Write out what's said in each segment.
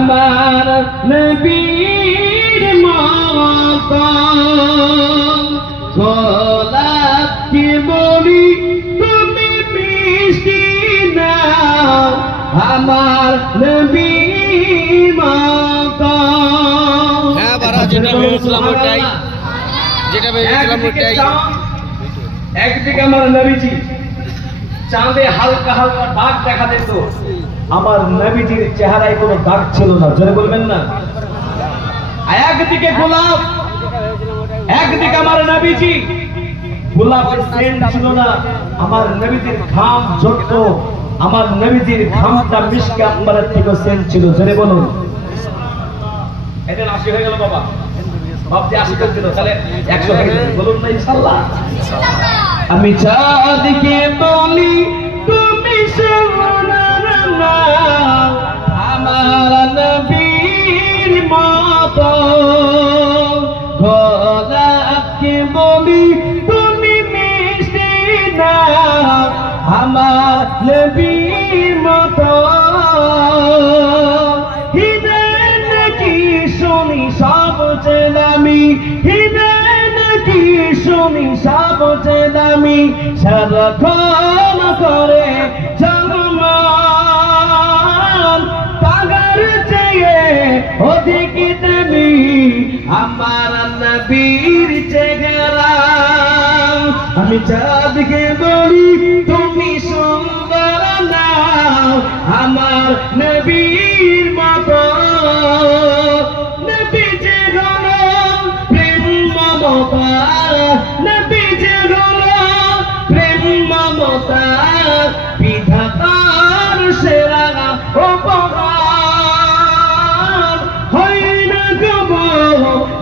আমার নবীর মতো গোলাপকে বলি তুমি মিষ্টি নাও আমার নবীর মতো। হ্যাঁ বারা যেটা ভেবেছিলাম ওটাই, একদিকে আমার নবীজি চাঁদে হালকা হালকা দাগ দেখা দিত, আমার নবীজির চেহারায় কোনো দাগ ছিল না, জোরে বলবেন না। একদিকে গোলাপ, একদিকে আমার নবীজি, গোলাপের সেন্ট ছিল না, আমার নবীজির ঘাম ঝরত, আমার নবীজির ঘামটা মিশকে আম্বারের থেকে সেন্ট ছিল, জোরে বলুন। এটা ৮০ হয়ে গেল বাবা, ভাবতে ৮০ করে দিল, তাহলে ১০০ হয়ে গেল, বলুন না ইনশাআল্লাহ। আমি চাঁদকে বলি তুমি সোনার নাও আমার নবীর মতো, গোলাপকে বলি তুমি মিষ্টি নাও আমার নবীর মতো। হৃদয় নাকি শুনি সবচেয়ে দামি, হৃদয় নাকি শুনি সবচেয়ে দামি, সারাক্ষণ করে জগমান পাগার চেয়ে অধিক দামি আমার নবীর চেহারা। আমি চাঁদকে বলি তুমি সুন্দর নাও আমার নবীর মতো। নবী যে হলো প্রেম মমতা, নবী যে হলো প্রেম মমতা, বিধাতার সেরা উপহার। হয় না গো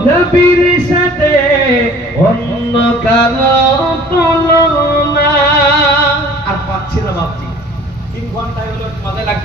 নবীর সাথে অন্য কারো তুলনা। আর পাচ্ছি না বাপজি, ৩ ঘন্টায় হলো মাথায় লাগবে।